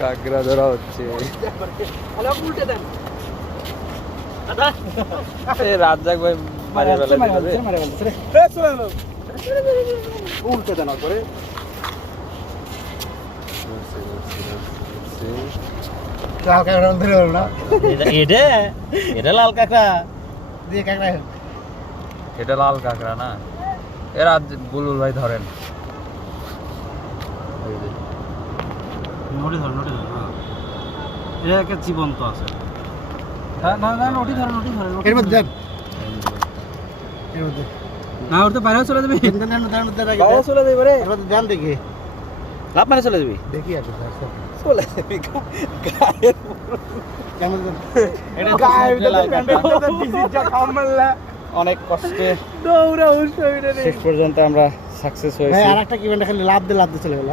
কাঁকড়া ধরা হচ্ছে। রাজ্জাক ভাই মারে উল্টে দেন করে এটা লাল কাঁকড়া দিয়ে কাঁকড়া এটা লাল কাঁকড়া না, এরা বুলবুল ভাই ধরেন। নটি ধর এটা একটা জীবন্ত আছে। না না নটি ধর এর মধ্যে দেন এর মধ্যে না ওর তো বাইরে চলে যাবে। বাবা চলে যাবে রে এর মধ্যে দেন দেখি লাভ মানে চলে যাবি। দেখি আর চলে যাবি কেমন এটা গায়ের ভিতরে প্যান্টের ভিতরে কামলা অনেক কষ্টে দৌড়া উঠে শেষ পর্যন্ত আমরা সাকসেস ভাই হয়েছি। আরেকটা কি খালি লাভ দিয়ে চলে গেল